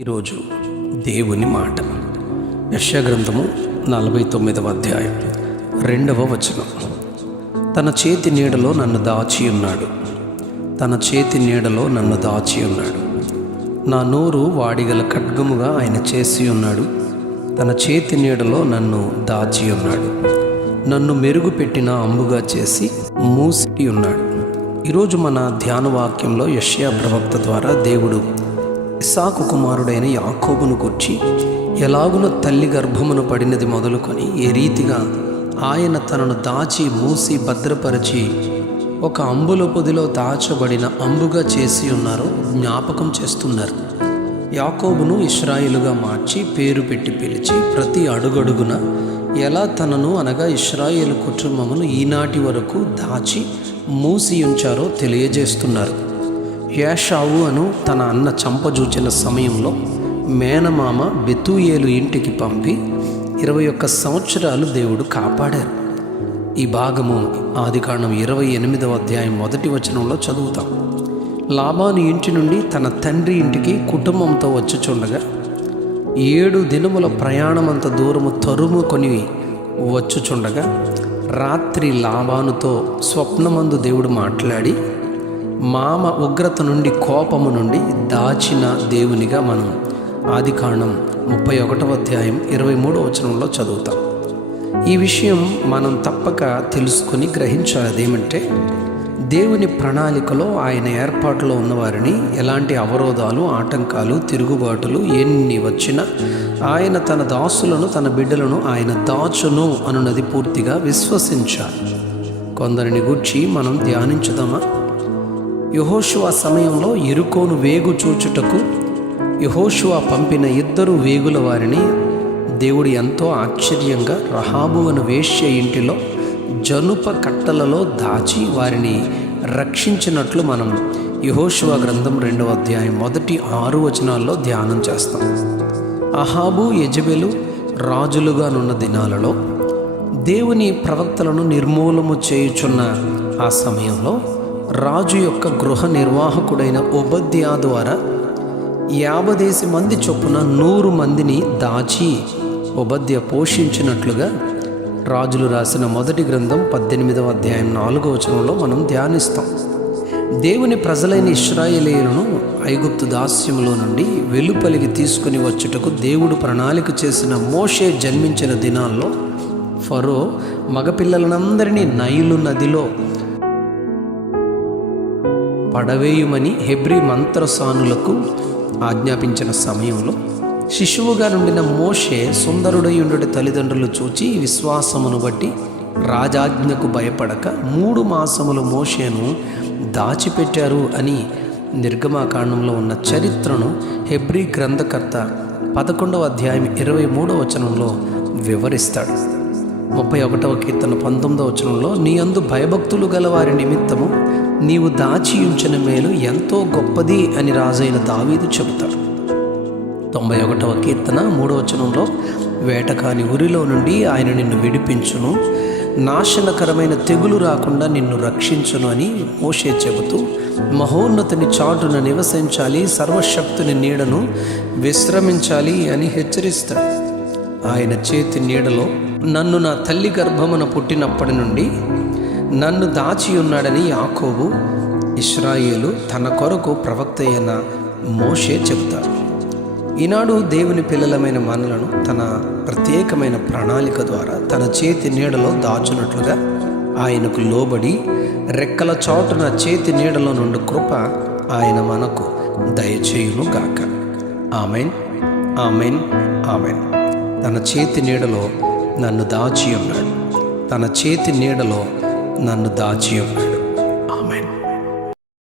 ఈరోజు దేవుని మాట యెషయా గ్రంథము 49వ అధ్యాయం 2వ వచనం. తన చేతి నీడలో నన్ను దాచి ఉన్నాడు, తన చేతి నీడలో నన్ను దాచి ఉన్నాడు. నా నోరు వాడిగల ఖడ్గముగా ఆయన చేసి ఉన్నాడు, తన చేతి నీడలో నన్ను దాచి ఉన్నాడు. నన్ను మెరుగుపెట్టిన అంబుగా చేసి మూసి ఉన్నాడు. ఈరోజు మన ధ్యాన వాక్యంలో యెషయా ప్రవక్త ద్వారా దేవుడు ఇస్సాకు కుమారుడైన యాకోబును గురించి ఎలాగున తల్లి గర్భమును పడినది మొదలుకొని ఏ రీతిగా ఆయన తనను దాచి మూసి భద్రపరిచి ఒక అంబుల పొదిలో దాచబడిన అంబుగా చేసి ఉన్నారో జ్ఞాపకం చేస్తున్నారు. యాకోబును ఇశ్రాయేలుగా మార్చి పేరు పెట్టి పిలిచి ప్రతి అడుగడుగున ఎలా తనను అనగా ఇశ్రాయేలు కుటుంబమును ఈనాటి వరకు దాచి మూసి ఉంచారో తెలియజేస్తున్నారు. ఏశావు అను తన అన్న చంపజూచిన సమయంలో మేనమామ బెతూయేలు ఇంటికి పంపి 21 సంవత్సరాలు దేవుడు కాపాడారు. ఈ భాగము ఆదికాండం 28వ అధ్యాయం 1వ వచనంలో చదువుతాం. లాబాను ఇంటి నుండి తన తండ్రి ఇంటికి కుటుంబంతో వచ్చుచుండగా 7 దినముల ప్రయాణమంత దూరము తరుముకొని వచ్చుచుండగా రాత్రి లాబానుతో స్వప్నమందు దేవుడు మాట్లాడి మామ ఉగ్రత నుండి కోపము నుండి దాచిన దేవునిగా మనం ఆదికాండం 31వ అధ్యాయం 23వ వచనంలో చదువుతాం. ఈ విషయం మనం తప్పక తెలుసుకొని గ్రహించాలి. అదేమంటే దేవుని ప్రణాళికలో ఆయన ఏర్పాటులో ఉన్నవారిని ఎలాంటి అవరోధాలు, ఆటంకాలు, తిరుగుబాటులు ఎన్ని వచ్చినా ఆయన తన దాసులను, తన బిడ్డలను ఆయన దాచును అనున్నది పూర్తిగా విశ్వసించాలి. కొందరిని గూర్చి మనం ధ్యానించుదామా? యెహోషువ సమయంలో యెరికోను వేగు చూచుటకు యెహోషువ పంపిన 2 వేగుల వారిని దేవుడు ఎంతో ఆశ్చర్యంగా రహాబు అను వేశ్య ఇంటిలో జనుప కట్టలలో దాచి వారిని రక్షించినట్లు మనం యెహోషువ గ్రంథం 2వ అధ్యాయం 1-6 వచనాల్లో ధ్యానం చేస్తాం. అహాబు, యెజెబెలు రాజులుగానున్న దినాలలో దేవుని ప్రవక్తలను నిర్మూలము చేయుచున్న ఆ సమయంలో రాజు యొక్క గృహ నిర్వాహకుడైన ఓబద్యా ద్వారా 50 మంది చొప్పున 100 మందిని దాచి ఓబద్యా పోషించినట్లుగా రాజులు రాసిన మొదటి గ్రంథం 18వ అధ్యాయం 4వ వచనంలో మనం ధ్యానిస్తాం. దేవుని ప్రజలైన ఇశ్రాయేలీయులను ఐగుప్తు దాస్యములో నుండి వెలుపలికి తీసుకుని వచ్చుటకు దేవుడు ప్రణాళిక చేసిన మోషే జన్మించిన దినాల్లో ఫరో మగపిల్లలందరినీ నైలు నదిలో పడవేయుమని హెబ్రీ మంత్రసానులకు ఆజ్ఞాపించిన సమయంలో శిశువుగా నుండిన మోషే సుందరుడై ఉండే తల్లిదండ్రులు చూచి విశ్వాసమును బట్టి రాజాజ్ఞకు భయపడక 3 మాసములు మోషేను దాచిపెట్టారు అని నిర్గమాకాండంలో ఉన్న చరిత్రను హెబ్రీ గ్రంథకర్త 11వ అధ్యాయం 23వ వచనంలో వివరిస్తాడు. 31వ కీర్తన 19వ వచనంలో నీ యందు భయభక్తులు గల వారి నిమిత్తము నీవు దాచి ఉంచిన మేలు ఎంతో గొప్పది అని రాజైన దావీదు చెబుతాడు. 91వ కీర్తన 3వ వచనంలో వేటకాని ఉరిలో నుండి ఆయన నిన్ను విడిపించును, నాశనకరమైన తెగులు రాకుండా నిన్ను రక్షించును అని మోషే చెబుతూ మహోన్నతుని చాటున నివసించాలి, సర్వశక్తుని నీడను విశ్రమించాలి అని హెచ్చరిస్తాడు. ఆయన చేతి నీడలో నన్ను నా తల్లి గర్భమున పుట్టినప్పటి నుండి నన్ను దాచి ఉన్నాడని యాకోబు, ఇశ్రాయేలు తన కొరకు ప్రవక్త అయిన మోషే చెబుతారు. ఈనాడు దేవుని పిల్లలమైన మనలను తన ప్రత్యేకమైన ప్రణాళిక ద్వారా తన చేతి నీడలో దాచున్నట్లుగా ఆయనకు లోబడి రెక్కల చాటున చేతి నీడలో నుండి కృప ఆయన మనకు దయచేయును గాక. Amen, amen, amen. తన చేతి నీడలో నన్ను దాచి ఉన్నాడు, తన చేతి నీడలో నన్ను దాచి ఉన్నాడు.